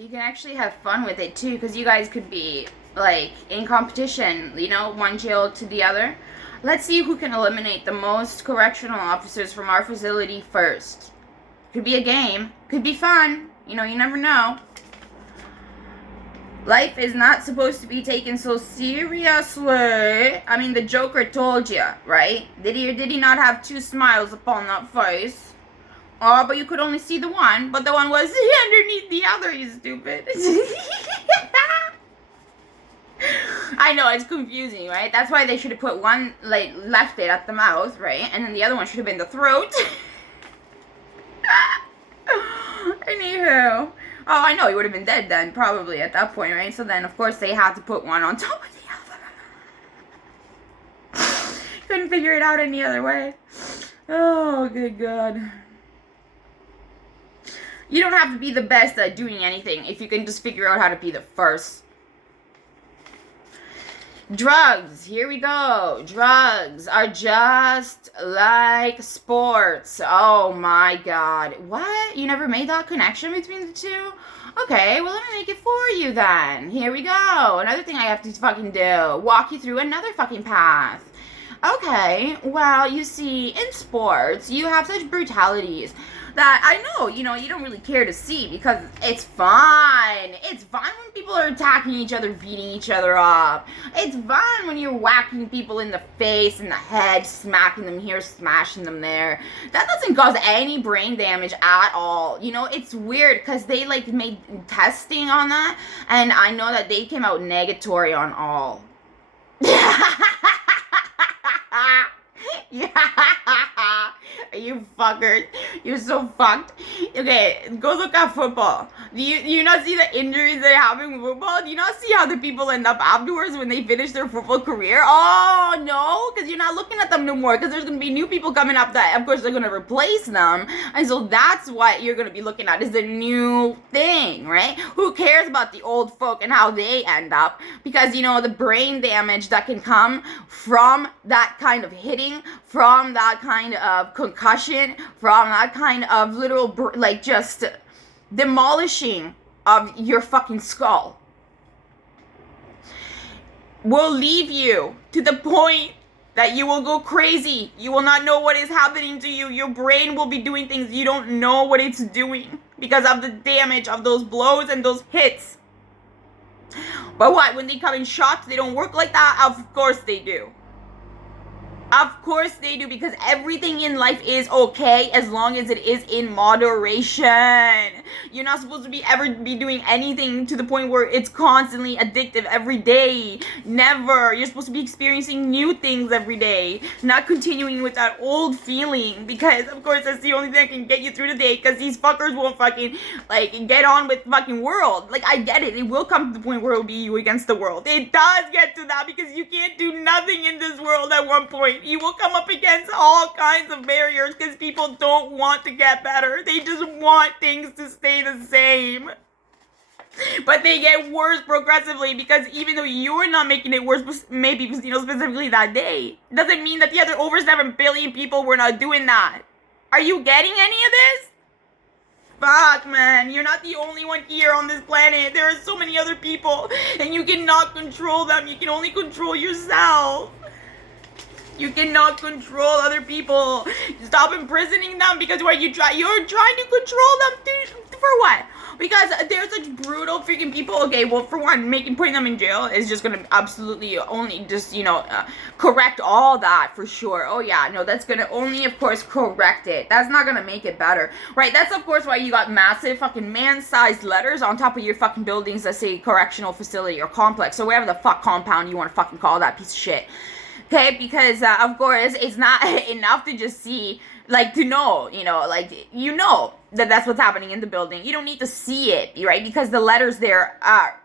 You can actually have fun with it too, because you guys could be like in competition, one jail to the other. Let's see who can eliminate the most correctional officers from our facility first. Could be a game, could be fun, you never know. Life is not supposed to be taken so seriously. I mean, the Joker told you, right? Did he or did he not have two smiles upon that face? Oh, but you could only see the one, but the one was underneath the other, you stupid. I know, it's confusing, right? That's why they should have put one, left it at the mouth, right? And then the other one should have been the throat. Anywho. Oh, I know, he would have been dead then, probably, at that point, right? So then, of course, they had to put one on top of the other. Couldn't figure it out any other way. Oh, good God. You don't have to be the best at doing anything if you can just figure out how to be the first. Drugs, here we go. Drugs are just like sports. Oh my God. What? You never made that connection between the two? Okay, well let me make it for you then. Here we go. Another thing I have to fucking do. Walk you through another fucking path. Okay, well, you see, in sports, you have such brutalities that I know, you don't really care to see because it's fun. It's fun when people are attacking each other, beating each other up. It's fun when you're whacking people in the face, in the head, smacking them here, smashing them there. That doesn't cause any brain damage at all. It's weird because they, made testing on that, and I know that they came out negatory on all. Yeah, you fuckers. You're so fucked. Okay, go look at football. Do you not see the injuries they have in football? Do you not see how the people end up afterwards when they finish their football career? Oh, no, because you're not looking at them no more, because there's going to be new people coming up that, of course, they're going to replace them. And so that's what you're going to be looking at, is the new thing, right? Who cares about the old folk and how they end up? Because, the brain damage that can come from that kind of hitting, from that kind of concussion, from that kind of literal, just demolishing of your fucking skull, will leave you to the point that you will go crazy. You will not know what is happening to you. Your brain will be doing things you don't know what it's doing because of the damage of those blows and those hits. But what? When they come in shots, they don't work like that? Of course they do. Of course they do, because everything in life is okay as long as it is in moderation. You're not supposed to ever be doing anything to the point where it's constantly addictive every day. Never. You're supposed to be experiencing new things every day, not continuing with that old feeling, because of course that's the only thing that can get you through the day, because these fuckers won't fucking get on with fucking world. I get it. It will come to the point where it'll be you against the world. It does get to that, because you can't do nothing in this world at one point. You will come up against all kinds of barriers because people don't want to get better. They just want things to stay the same. But they get worse progressively, because even though you're not making it worse, maybe, specifically that day, doesn't mean that the other over 7 billion people were not doing that. Are you getting any of this? Fuck, man, you're not the only one here on this planet. There are so many other people, and you cannot control them. You can only control yourself. You cannot control other people. Stop imprisoning them, because you're trying to control them for what? Because they're such brutal freaking people. Okay, well, for one, putting them in jail is just gonna absolutely only just, correct all that for sure. Oh yeah, no, that's gonna only, of course, correct it. That's not gonna make it better, right? That's, of course, why you got massive fucking man-sized letters on top of your fucking buildings that say correctional facility or complex or whatever the fuck compound you want to fucking call that piece of shit. Okay, because, of course, it's not enough to just see, to know, that that's what's happening in the building. You don't need to see it, right? Because the letters there are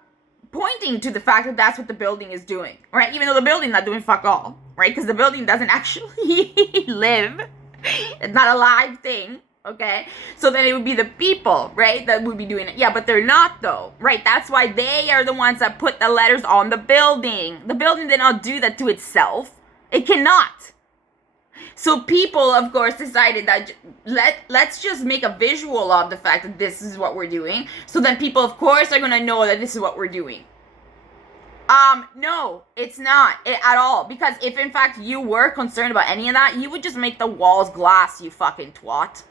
pointing to the fact that that's what the building is doing, right? Even though the building's not doing fuck all, right? Because the building doesn't actually live. It's not a live thing. Okay, so then it would be the people, right, that would be doing it. Yeah, but they're not, though, right? That's why they are the ones that put the letters on the building. The building did not do that to itself. It cannot. So people, of course, decided that let's just make a visual of the fact that this is what we're doing. So then people, of course, are gonna know that this is what we're doing. No, it's not at all. Because if in fact you were concerned about any of that, you would just make the walls glass, you fucking twat.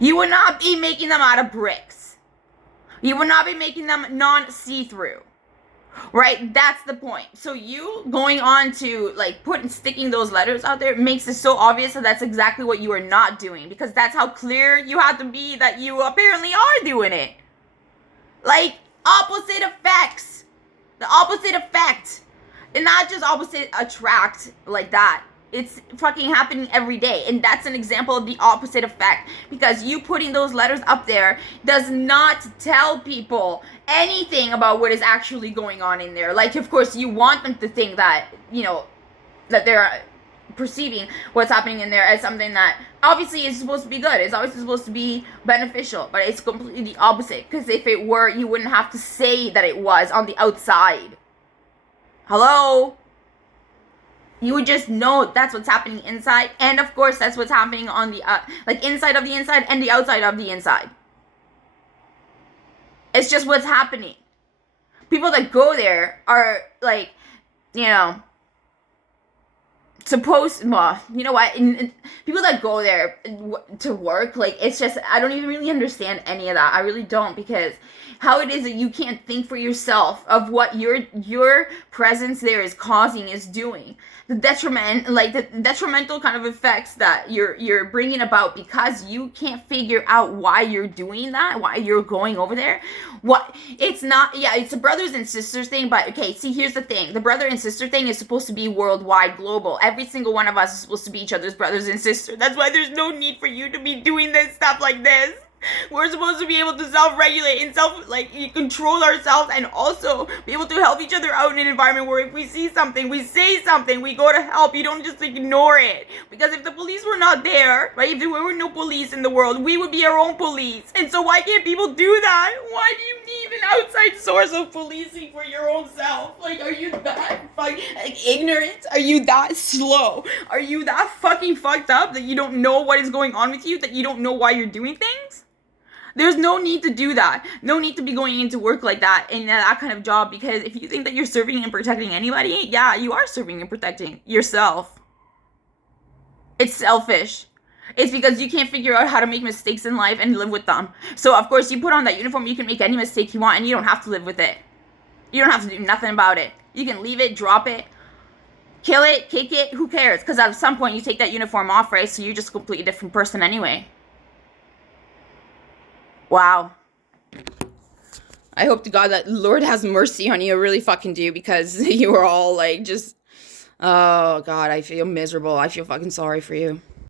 You would not be making them out of bricks. You would not be making them non-see-through. Right? That's the point. So you going on to like sticking those letters out there makes it so obvious that that's exactly what you are not doing, because that's how clear you have to be that you apparently are doing it. Like opposite effects. The opposite effect. And not just opposite attract like that. It's fucking happening every day. And that's an example of the opposite effect. Because you putting those letters up there does not tell people anything about what is actually going on in there. Like, of course, you want them to think that, you know, that they're perceiving what's happening in there as something that obviously is supposed to be good. It's obviously supposed to be beneficial. But it's completely the opposite. Because if it were, you wouldn't have to say that it was on the outside. Hello? You would just know that's what's happening inside. And of course, that's what's happening on the, inside of the inside and the outside of the inside. It's just what's happening. People that go there are, like, you know, well, you know what? People that go there to work, like, it's just, I don't even really understand any of that. I really don't, because how it is that you can't think for yourself of what your presence there is causing, is doing. The detrimental kind of effects that you're bringing about, because you can't figure out why you're doing that, why you're going over there. It's not, yeah, it's a brothers and sisters thing, but okay, see, here's the thing. The brother and sister thing is supposed to be worldwide, global. Every single one of us is supposed to be each other's brothers and sisters. That's why there's no need for you to be doing this stuff like this. We're supposed to be able to self-regulate and control ourselves, and also be able to help each other out in an environment where if we see something, we say something, we go to help. You don't just ignore it. Because if the police were not there, right, if there were no police in the world, we would be our own police. And so why can't people do that? Why do you need an outside source of policing for your own self? Like, are you that ignorant? Are you that slow? Are you that fucking fucked up that you don't know what is going on with you, that you don't know why you're doing things? There's no need to do that. No need to be going into work like that in that kind of job, because if you think that you're serving and protecting anybody, yeah, you are serving and protecting yourself. It's selfish. It's because you can't figure out how to make mistakes in life and live with them. So, of course, you put on that uniform, you can make any mistake you want, and you don't have to live with it. You don't have to do nothing about it. You can leave it, drop it, kill it, kick it, who cares? Because at some point, you take that uniform off, right? So you're just a completely different person anyway. Wow. I hope to God that Lord has mercy on you. I really fucking do, because you are all like just, oh God, I feel miserable. I feel fucking sorry for you.